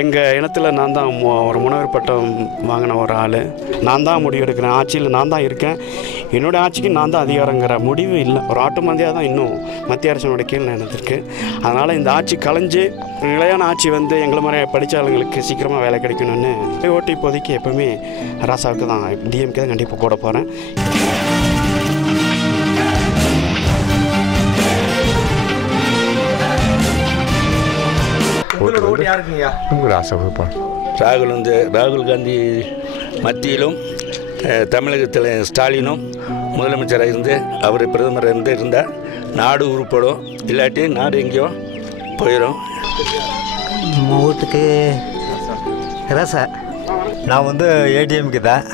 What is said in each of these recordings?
எங்கள் இனத்தில் நான் தான் ஒரு முனைவர் பட்டம் வாங்கின ஒரு ஆள். நான் தான் முடிவு எடுக்கிறேன், ஆட்சியில் நான் தான் இருக்கேன், என்னோடய ஆட்சிக்கு நான் தான் அதிகாரங்கிற முடிவு இல்லை. ஒரு ஆட்டு மந்தியாக தான் இன்னும் மத்திய அரசனோட கீழ் நடந்திருக்கு. அதனால் இந்த ஆட்சி கலைஞ்சு நிலையான ஆட்சி வந்து எங்களை மாதிரி படித்த ஆளுங்களுக்கு சீக்கிரமாக வேலை கிடைக்கணும்னு ஓட்டு இப்போதைக்கு எப்போவுமே ராசாவுக்கு தான், டிஎம்கே தான் கண்டிப்பாக போட போகிறேன். ராகுல் காந்தி மத்தியிலும் தமிழகத்தில் ஸ்டாலினும் முதலமைச்சராக இருந்து அவர் பிரதமராக இருந்தால் நாடு உருப்படும், இல்லாட்டி நாடு எங்கேயோ போயிடும். நம்ம வீட்டுக்கு ராசா. நான் வந்து ஏடிஎம்க்கு தான்.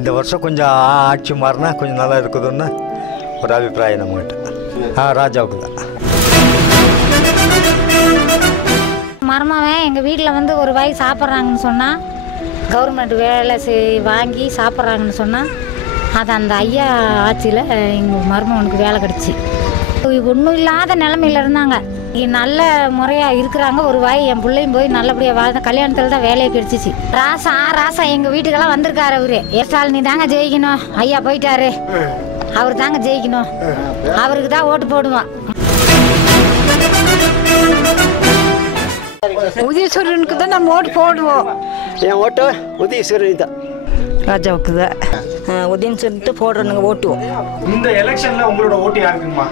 இந்த வருஷம் கொஞ்சம் ஆட்சி மாறினா கொஞ்சம் நல்லா இருக்குதுன்னு ஒரு அபிப்பிராயம் நம்மகிட்ட. ராஜாவுக்கு தான். மருமவன் எங்கள் வீட்டில் வந்து ஒரு வாய் சாப்பிட்றாங்கன்னு சொன்னால், கவர்மெண்ட் வேலை வாங்கி சாப்பிட்றாங்கன்னு சொன்னால், அது அந்த ஐயா ஆட்சியில் எங்கள் மருமவனுக்கு வேலை கிடச்சி ஒன்றும் இல்லாத நிலமையில் இருந்தாங்க. நல்ல முறையாக இருக்கிறாங்க. ஒரு வாய் என் பிள்ளையும் போய் நல்லபடியாக வாழ்ந்த கல்யாணத்தில் தான் வேலையை கிடச்சிச்சு. ராசா எங்கள் வீட்டுக்கெல்லாம் வந்திருக்காரு. அவரு ஏற்றால் நீ தாங்க ஜெயிக்கணும், ஐயா போயிட்டாரு, அவர் தாங்க ஜெயிக்கணும், அவருக்கு தான் ஓட்டு போடுவான். உதயசூரியனுக்கு தான் நம்ம ஓட்டு போடுவோம். என் ஓட்டு உதயசூரியன் தான். ராஜாவுக்கு தான் உதயசூரியன் போடுறோங்க ஓட்டுவோம். இந்த எலெக்ஷன்ல உங்களோட ஓட்டு யாருக்குமா?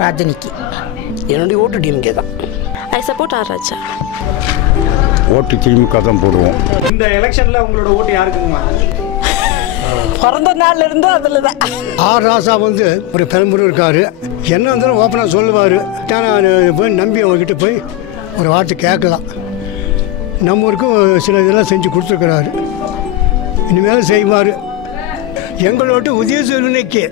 ராஜனிக்கு. என்னுடைய ஓட்டு டிஎம்கே தான். ஐ சப்போர்ட் ஆர் ராஜா. ஓட்டு திமுக தான் போடுவோம். இந்த எலெக்ஷன்ல உங்களோட ஓட்டு யாருக்குமா? பிறந்த நாள்ல இருந்து அதில் தான். ராசா வந்து ஒரு பெரும்புரு இருக்காரு. என்ன இருந்தாலும் ஓப்பனாக சொல்லுவார். போய் நம்பி அவர்கிட்ட போய் ஒரு வார்த்தை கேட்கலாம். நம்ம ஊருக்கும் சில இதெல்லாம் செஞ்சு கொடுத்துருக்கிறாரு, இனிமேலும் செய்வார். எங்களோட உதயசூரியனுக்கு.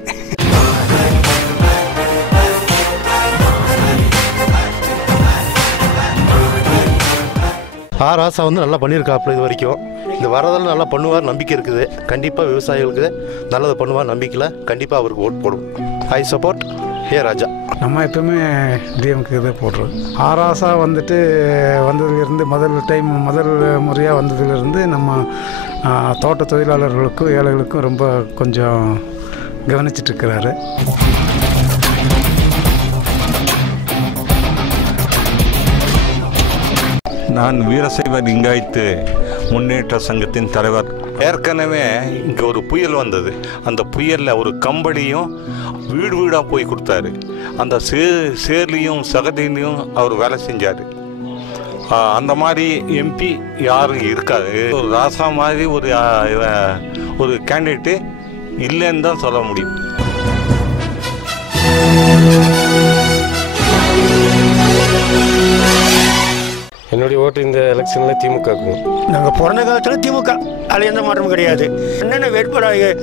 ராசா வந்து நல்லா பண்ணியிருக்காப்புல இது வரைக்கும். இந்த வரதெல்லாம் நல்லா பண்ணுவார், நம்பிக்கை இருக்குது. கண்டிப்பாக விவசாயிகளுக்கு நல்லது பண்ணுவார் நம்பிக்கையில். கண்டிப்பாக அவருக்கு ஓட் போடும். ஐ சப்போர்ட் ராஜா. நம்ம எப்பவுமே டிஎம்கே தான் போடுறோம். ராசா வந்துட்டு வந்ததுலேருந்து முதல் முறையாக வந்ததுலேருந்து நம்ம தோட்ட தொழிலாளர்களுக்கும் ஏழைகளுக்கும் ரொம்ப கொஞ்சம் கவனிச்சிட்ருக்கிறாரு. நான் வீரசைவ லிங்காயத்து முன்னேற்ற சங்கத்தின் தலைவர். ஏற்கனவே இங்கே ஒரு புயல் வந்தது. அந்த புயலில் ஒரு கம்பளியும் வீடு வீடாக போய் கொடுத்தாரு. அந்த சேர்லையும் சகதிலையும் அவர் வேலை செஞ்சார். அந்த மாதிரி எம்பி யாரும் இருக்காது. ஒரு ராசா மாதிரி ஒரு கேண்டிடேட்டு இல்லைன்னு தான் சொல்ல முடியும். என்னுடைய ஓட்டு இந்த எலெக்ஷனில் திமுகவுக்கு. நாங்கள் பிறந்த காலத்தில் திமுக, அதில் எந்த மாற்றமும் கிடையாது. என்னென்ன வேட்பாளர்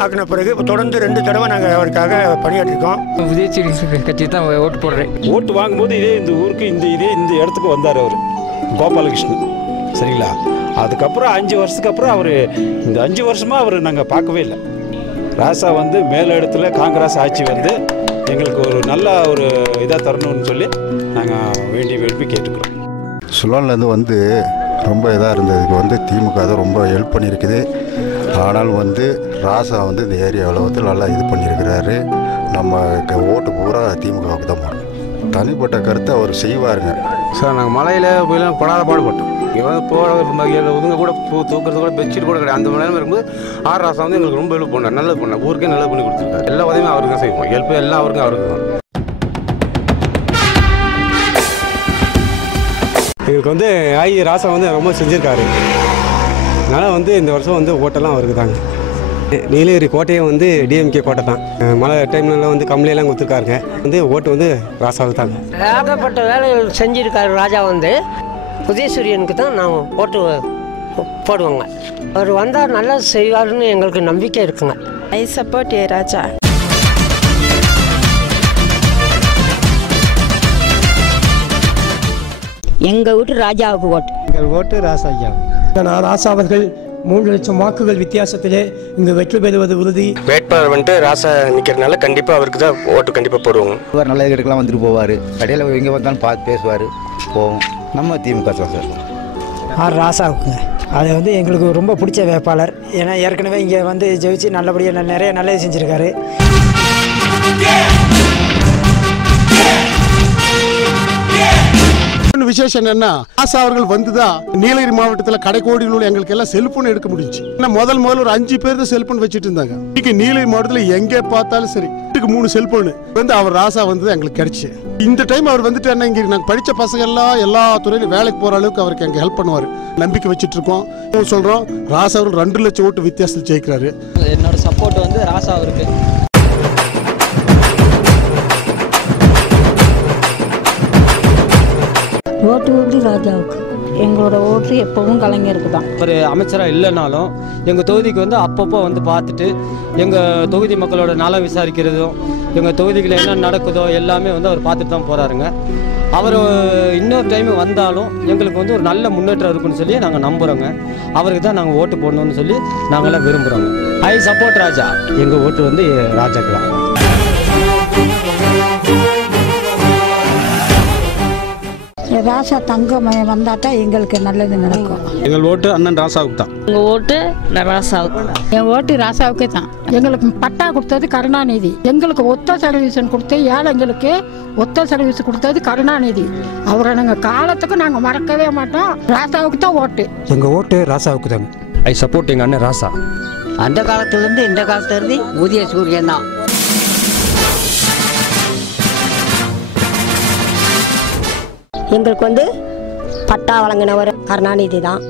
ஆக்கின பிறகு இப்போ தொடர்ந்து 2 தடவை நாங்கள் அவருக்காக பணியாற்றிருக்கோம். விஜய் கட்சி தான் ஓட்டு போடுறேன். ஓட்டு வாங்கும்போது இந்த ஊருக்கு இந்த இடத்துக்கு வந்தார் அவர், கோபாலகிருஷ்ணன். சரிங்களா? அதுக்கப்புறம் 5 வருஷத்துக்கு அப்புறம் அவர் இந்த 5 வருஷமாக அவர் நாங்கள் பார்க்கவே இல்லை. ராசா வந்து மேல் இடத்துல காங்கிரஸ் ஆட்சி வந்து எங்களுக்கு ஒரு நல்ல ஒரு இதாக தரணும்னு சொல்லி நாங்கள் வேண்டி கேட்டுக்கிறோம். சுழல்லேருந்து வந்து ரொம்ப இதாக இருந்ததுக்கு வந்து திமுக தான் ரொம்ப ஹெல்ப் பண்ணியிருக்குது. ஆனாலும் வந்து ராசா வந்து இந்த ஏரியாவில் வந்து நல்லா இது பண்ணியிருக்கிறாரு. நம்ம ஓட்டு பூரா திமுகவுக்கு தான் போடணும். தனிப்பட்ட கருத்தை அவர் செய்வாருங்க. சார் நாங்கள் மலையில் போயெல்லாம் படாத பாடுபட்டோம். இங்கே வந்து ஒதுங்க கூட தூக்கிறது கூட பெட்ஷீட் கூட கிடையாது. அந்த நேரம் இருக்கும்போது ராசா வந்து எங்களுக்கு ரொம்ப ஹெல்ப் பண்ணார், நல்லது பண்ணார், ஊருக்கே நல்லது பண்ணி கொடுத்துருக்காரு. எல்லா உதவியும் அவருக்கு தான் செய்வோம். ஹெல்ப் எல்லாம் அவருக்கு தான். எங்களுக்கு வந்து ராசா வந்து ரொம்ப செஞ்சுருக்காரு. அதனால் வந்து இந்த வருஷம் வந்து ஓட்டெல்லாம் அவருக்கு தாங்க. நீலகிரி கோட்டையை வந்து டிஎம்கே கோட்டை தான். மழை டைம்லலாம் வந்து கம்பளியெல்லாம் கொடுத்துருக்காருங்க. வந்து ஓட்டு வந்து ராசாவுக்கு தாங்க. ஏகப்பட்ட வேலைகள் செஞ்சுருக்காரு ராஜா. வந்து உதயசூரியனுக்கு தான் நாங்கள் ஓட்டு போடுவோங்க. அவர் வந்தால் நல்லா செய்வாருன்னு எங்களுக்கு நம்பிக்கை இருக்குங்க. ஐ சப்போர்ட் ராஜா. எங்கள் வீட்டு ராஜாவுக்கு ஓட்டு. எங்கள் ஓட்டு ராசா ஐயா. ராசா அவர்கள் 3 லட்சம் வாக்குகள் வித்தியாசத்திலே இங்கு வெற்றி பெறுவது உறுதி. வேட்பாளர் வந்துட்டு ராசா நிற்கிறதுனால கண்டிப்பாக அவருக்கு தான் ஓட்டு கண்டிப்பாக போடுவோம். அவர் நல்ல இதுக்கெல்லாம் வந்துட்டு போவார். கடையில் எங்கே வந்தாலும் பார்த்து பேசுவார், போவோம். நம்ம திமுக தான் சார். ராசாவுக்குங்க. அது வந்து எங்களுக்கு ரொம்ப பிடிச்ச வேட்பாளர். ஏன்னா ஏற்கனவே இங்கே வந்து ஜெயிச்சு நல்லபடியாக நிறைய நல்லது செஞ்சுருக்காரு. விசேஷம் என்னன்னா ராசா அவர்கள் வந்துதான் நீலகிரி மாவட்டத்தில் கடைக்கோடியில் உள்ள எங்களுக்கு எல்லாம் செல்போன் எடுக்க முடிஞ்சு. முதல் ஒரு 5 பேர் தான் செல்போன் வச்சுட்டு இருந்தாங்க. இன்னைக்கு நீலகிரி மாவட்டத்தில் எங்கே பார்த்தாலும் சரி 3 செல்போன் வந்து அவர் ராசா வந்து எங்களுக்கு கிடைச்சு. இந்த டைம் அவர் வந்துட்டு என்ன இங்கே நாங்கள் படித்த பசங்க எல்லாம் எல்லா துறையிலும் வேலைக்கு போகிற அளவுக்கு அவருக்கு எங்கள் ஹெல்ப் பண்ணுவார். நம்பிக்கை வச்சுட்டு இருக்கோம். சொல்கிறோம் ராசா அவர்கள் 2 லட்சம் ஓட்டு வித்தியாசத்தில் ஜெயிக்கிறாரு. என்னோட சப்போர்ட் வந்து ராசா அவருக்கு. ஓட்டு வந்து ராஜாவுக்கு. எங்களோட ஓட்டு எப்பவும் கலைஞருக்கு தான். ஒரு அமைச்சராக இல்லைனாலும் எங்கள் தொகுதிக்கு வந்து அப்பப்போ வந்து பார்த்துட்டு எங்கள் தொகுதி மக்களோட நலம் விசாரிக்கிறதும் எங்கள் தொகுதியில் என்ன நடக்குதோ எல்லாமே வந்து அவர் பார்த்துட்டு தான் போகிறாருங்க. அவர் இன்னொரு டைம் வந்தாலும் எங்களுக்கு வந்து ஒரு நல்ல முன்னேற்றம் இருக்குன்னு சொல்லி நாங்கள் நம்புகிறோங்க. அவருக்கு தான் நாங்கள் ஓட்டு போடணும்னு சொல்லி நாங்களாம் விரும்புகிறோங்க. ஐ சப்போர்ட் ராஜா. எங்கள் ஓட்டு வந்து ராஜாக்கு தான். ராசா தங்கம் வந்தாட்டா எங்களுக்கு நல்லது நடக்கும். எங்கள் ஓட்டு அண்ணன் ராசாவுக்கு தான். எங்கள் ஓட்டு ராசாவுக்கு. என் ஓட்டு ராசாவுக்கே தான். எங்களுக்கு பட்டா கொடுத்தது கருணாநிதி. எங்களுக்கு ஒத்த சர்வீஸ் கொடுத்து ஏழைங்களுக்கு ஒத்த சர்வீஸ் கொடுத்தது கருணாநிதி. அவரை நாங்கள் காலத்துக்கு நாங்கள் மறக்கவே மாட்டோம். ராசாவுக்கு தான் ஓட்டு. எங்கள் ஓட்டு ராசாவுக்கு தாங்க. ஐ சப்போர்ட் எங்கள் அண்ணன் ராசா. அந்த காலத்துலேருந்து இந்த காலத்துலேருந்து உதயசூரியன் தான். எங்களுக்கு வந்து பட்டா வழங்கினவர் கருணாநிதி தான்.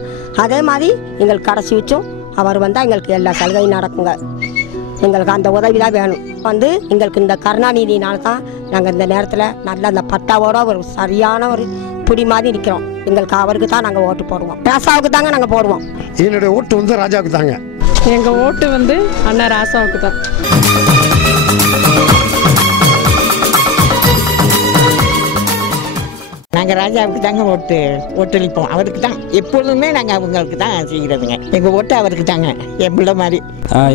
அதே மாதிரி எங்களுக்கு கடைசி வச்சும் அவர் வந்தால் எங்களுக்கு எல்லா சலுகையும் நடக்குங்க. எங்களுக்கு அந்த உதவி தான் வேணும். வந்து எங்களுக்கு இந்த கருணாநிதினால தான் நாங்கள் இந்த நேரத்தில் நல்ல அந்த பட்டாவோட ஒரு சரியான ஒரு பிடி மாதிரி நிற்கிறோம். எங்களுக்கு அவருக்கு தான் நாங்கள் ஓட்டு போடுவோம். ராசாவுக்கு தாங்க நாங்கள் போடுவோம். என்னுடைய ஓட்டு வந்து ராஜாவுக்கு தாங்க. எங்கள் ஓட்டு வந்து அண்ணன் ராசாவுக்கு தான். நாங்கள் ராஜாவுக்கு தாங்க ஓட்டளிப்போம். அவருக்கு தான் எப்பொழுதுமே நாங்கள் அவங்களுக்கு தான் செய்கிறதுங்க. எங்கள் ஓட்டு அவருக்கு தாங்க, என் பிள்ளை மாதிரி.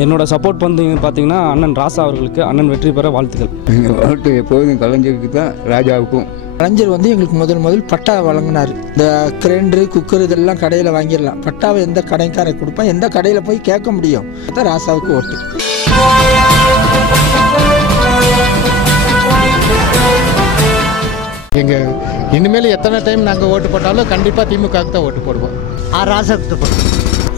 என்னோட சப்போர்ட் வந்து பார்த்தீங்கன்னா அண்ணன் ராசா அவர்களுக்கு. அண்ணன் வெற்றி பெற வாழ்த்துக்கள். எங்கள் ஓட்டு எப்போதும் கலைஞருக்கு தான், ராஜாவுக்கும். கலைஞர் வந்து எங்களுக்கு முதல் பட்டா வழங்கினார். இந்த கிரைண்டரு குக்கர் இதெல்லாம் கடையில் வாங்கிடலாம். பட்டாவை எந்த கடைக்காரை கொடுப்பான், எந்த கடையில் போய் கேட்க முடியும். அதான் ராசாவுக்கு ஓட்டு. எங்கள் இனிமேல் எத்தனை டைம் நாங்கள் ஓட்டு போட்டாலும் கண்டிப்பாக திமுகவுக்கு தான் ஓட்டு போடுவோம். ராசாவுக்கு போடுவோம்.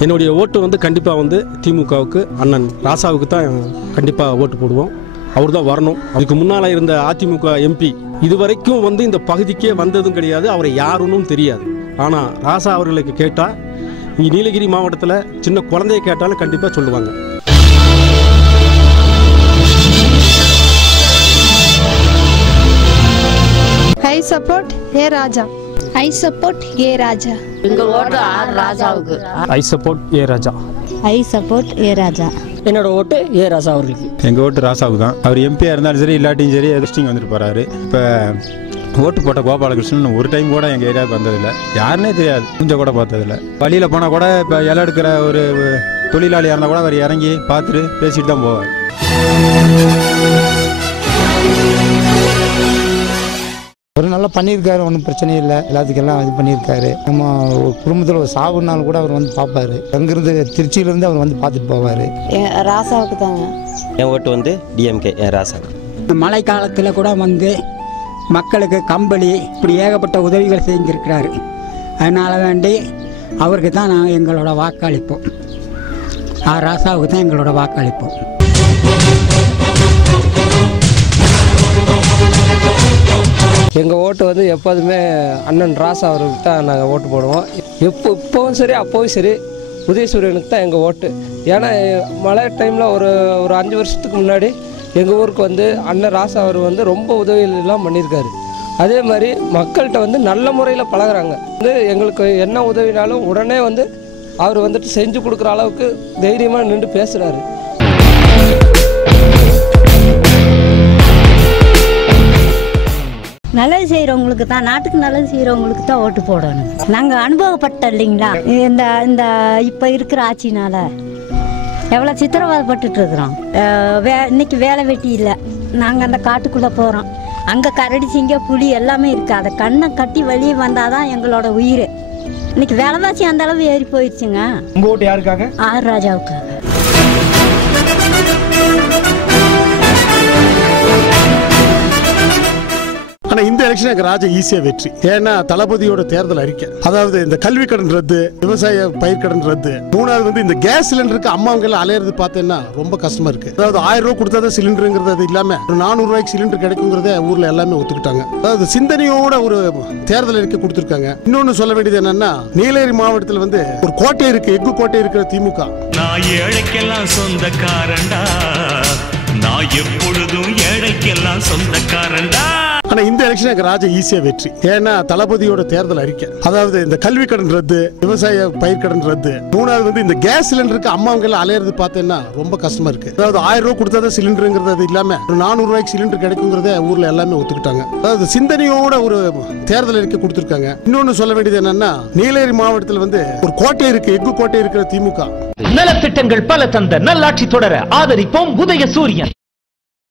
என்னுடைய ஓட்டு வந்து கண்டிப்பாக வந்து திமுகவுக்கு, அண்ணன் ராசாவுக்கு தான் கண்டிப்பாக ஓட்டு போடுவோம். அவர் தான் வரணும். அதுக்கு முன்னால் இருந்த அதிமுக எம்பி இதுவரைக்கும் வந்து இந்த பகுதிக்கே வந்ததும் கிடையாது. அவரை யாருன்னு தெரியாது. ஆனால் ராசா அவர்களுக்கு கேட்டால் இங்கே நீலகிரி மாவட்டத்தில் சின்ன குழந்தைய கேட்டாலும் கண்டிப்பாக சொல்லுவாங்க. I support A Raja. I support A Raja. எங்கள் ஓட்டு ராஜாவுக்கு. I support A Raja. I support A Raja. என்னோட ஓட்டு ஏ ராசா அவர்களுக்கு. எங்கள் ஓட்டு ராசாவுக்கு தான். அவர் எம்பியாக இருந்தாலும் சரி இல்லாட்டியும் சரி எதிர்ஸ்டிங் வந்துட்டு போகிறாரு. இப்போ ஓட்டு போட்ட கோபாலகிருஷ்ணன் ஒரு டைம் கூட எங்கள் ஏரியாவுக்கு வந்ததில்லை. யாருன்னே தெரியாது, கொஞ்சம் கூட பார்த்ததில்லை. வழியில் போனால் கூட இப்போ இலை எடுக்கிற ஒரு தொழிலாளியாக இருந்தால் கூட அவர் இறங்கி பார்த்துட்டு பேசிட்டு தான் போவார். அவர் நல்லா பண்ணியிருக்காரு, ஒன்றும் பிரச்சனை இல்லை. எல்லாத்துக்கெல்லாம் இது பண்ணியிருக்காரு. நம்ம ஒரு குடும்பத்தில் ஒரு சாவுனாலும் கூட அவர் வந்து பார்ப்பார். அங்கேருந்து திருச்சியிலேருந்து அவர் வந்து பார்த்துட்டு போவார். ராசாவுக்கு தாங்க. என் ஓட்டு வந்து டிஎம்கே ராசா. மழை காலத்தில் கூட வந்து மக்களுக்கு கம்பளி இப்படி ஏகப்பட்ட உதவிகள் செஞ்சுருக்கிறாரு. அதனால் வேண்டி அவருக்கு தான் நாங்கள் எங்களோட வாக்களிப்போம். ராசாவுக்கு தான் எங்களோட வாக்களிப்போம். எங்கள் ஓட்டு வந்து எப்போதுமே அண்ணன் ராசா அவருக்கு தான் நாங்கள் ஓட்டு போடுவோம். இப்போவும் சரி அப்போவும் சரி உதயசூரியனுக்கு தான் எங்கள் ஓட்டு. ஏன்னா மழை டைமில் ஒரு 5 வருஷத்துக்கு முன்னாடி எங்கள் ஊருக்கு வந்து அண்ணன் ராசா அவர் வந்து ரொம்ப உதவியெல்லாம் பண்ணியிருக்காரு. அதே மாதிரி மக்கள்கிட்ட வந்து நல்ல முறையில் பழகுறாங்க. வந்து எங்களுக்கு என்ன உதவினாலும் உடனே வந்து அவர் வந்துட்டு செஞ்சு கொடுக்குற அளவுக்கு தைரியமாக நின்று பேசுகிறாரு. நல்லது செய்கிறவங்களுக்கு தான், நாட்டுக்கு நல்லது செய்கிறவங்களுக்கு தான் ஓட்டு போடணும். நாங்கள் அனுபவப்பட்ட இல்லைங்களா இந்த இப்போ இருக்கிற ஆட்சினால் எவ்வளோ சித்திரவதைப்பட்டு இருக்கிறோம். இன்னைக்கு வேலை வெட்டி இல்லை. நாங்கள் அந்த காட்டுக்குள்ளே போகிறோம். அங்கே கரடி சிங்கம் புலி எல்லாமே இருக்குது. அதை கண்ணை கட்டி வெளியே வந்தால் தான் எங்களோட உயிர். இன்னைக்கு விலைவாசி அந்த அளவு ஏறி போயிடுச்சுங்க. உங்க ஓட்டு யாருக்காக? ஆர் ராஜாவுக்காக. ஆனா இந்த எலெக்ஷன் எனக்கு ராஜா ஈஸியா வெற்றி. ஏன்னா தளபதியோட தேர்தல் அறிக்கை, அதாவது இந்த கல்வி கடன் ரத்து, விவசாய பயிர் கடன் ரத்து, மூணாவது வந்து இந்த கேஸ் சிலிண்டருக்கு அம்மாவங்க எல்லாம் அலையிறது பார்த்தேன்னா ரொம்ப கஷ்டமா இருக்கு. அதாவது 1000 ரூபாய் கொடுத்தாதான் சிலிண்டருங்கிறது அது இல்லாம 400 ரூபாய்க்கு சிலிண்டர் கிடைக்குங்கிறத ஊர்ல எல்லாமே ஒத்துக்கிட்டாங்க. அதாவது சிந்தனையோட ஒரு தேர்தல் அறிக்கை கொடுத்திருக்காங்க. இன்னொன்னு சொல்ல வேண்டியது என்னன்னா, நீலகிரி மாவட்டத்தில் வந்து ஒரு கோட்டை இருக்கு, எஃகு கோட்டை இருக்கிற திமுக. நான் ஏழைக்கெல்லாம் சொந்தக்காரண்டா, நான் எப்பொழுதும் ஏழைக்கெல்லாம் சொந்தக்காரண்டா. ஆனா இந்த எலெக்ஷன் எனக்கு ராஜா ஈஸியா வெற்றி. ஏன்னா தளபதியோட தேர்தல் அறிக்கை, அதாவது இந்த கல்வி கடன் ரத்து, விவசாய பயிர் கடன் ரத்து, மூணாவது வந்து இந்த கேஸ் சிலிண்டருக்கு அம்மாவங்க எல்லாம் அலையிறது பார்த்தேன்னா ரொம்ப கஷ்டமா இருக்கு. அதாவது 1000 ரூபாய் கொடுத்தாதான் சிலிண்டருங்கிறது அது இல்லாம 400 ரூபாய்க்கு சிலிண்டர் கிடைக்குங்கிறத ஊர்ல எல்லாமே ஒத்துக்கிட்டாங்க. அதாவது சிந்தனையோட ஒரு தேர்தல் அறிக்கை கொடுத்திருக்காங்க. இன்னொன்னு சொல்ல வேண்டியது என்னன்னா, நீலகிரி மாவட்டத்தில் வந்து ஒரு கோட்டை இருக்கு, எஃகு கோட்டை இருக்கிற திமுக. நலத்திட்டங்கள் பல தந்த நல்லாட்சி தொடர ஆதரிப்போம் உதய சூரியன்.